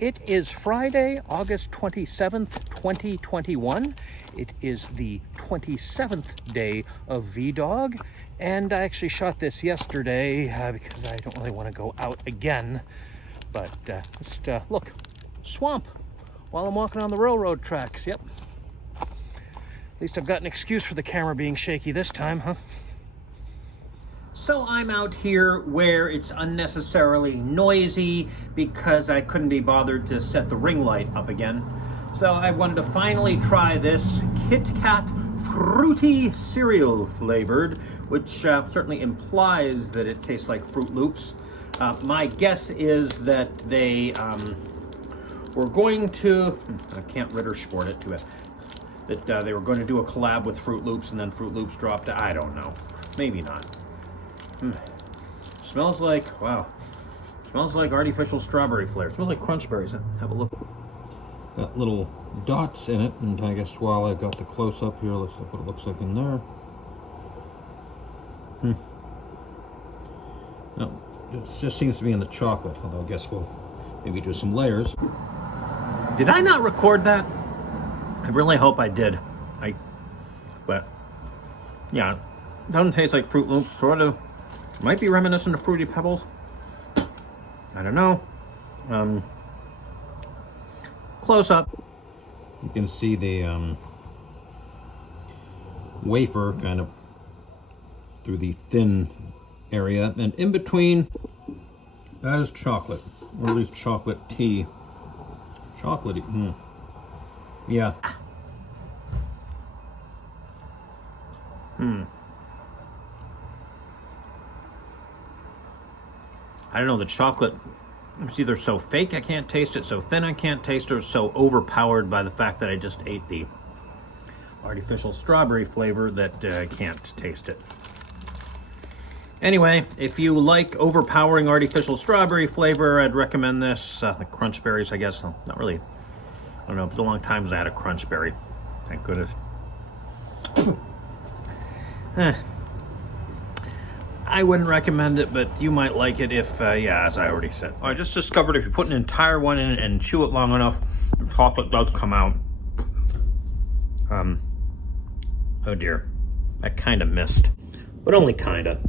It is Friday, August 27th, 2021. It is the 27th day of VEDAug, and I actually shot this yesterday because I don't really want to go out again. But just look, swamp while I'm walking on the railroad tracks. Yep. At least I've got an excuse for the camera being shaky this time, huh? So I'm out here where it's unnecessarily noisy because I couldn't be bothered to set the ring light up again. So I wanted to finally try this Kit Kat fruity cereal flavored, which certainly implies that it tastes like Fruit Loops. My guess is that they were going to, I can't Rittersport it to it, that they were going to do a collab with Fruit Loops and then Fruit Loops dropped it. I don't know. Maybe not. Smells like, wow. Smells like artificial strawberry flavor. Smells like crunch berries. Have a look. Got little dots in it, and I guess while I've got the close up here, let's look what it looks like in there. No, it just seems to be in the chocolate, although I guess we'll maybe do some layers. Did I not record that? I really hope I did. But yeah, it doesn't taste like Fruit Loops, sort of. Might be reminiscent of Fruity Pebbles. I don't know. Close up. You can see the wafer kind of through the thin area, and in between, that is chocolate, or at least chocolate tea. Chocolatey. Yeah. I don't know, the chocolate, it's either so fake I can't taste it, so thin I can't taste it, or so overpowered by the fact that I just ate the artificial strawberry flavor that I can't taste it. Anyway, if you like overpowering artificial strawberry flavor, I'd recommend this. Like crunch berries, I guess. Not really. I don't know, it's a long time since I had a crunch berry. Thank goodness. I wouldn't recommend it, but you might like it if, yeah, as I already said. I just discovered if you put an entire one in and chew it long enough, the chocolate does come out. Oh dear. I kind of missed, but only kind of.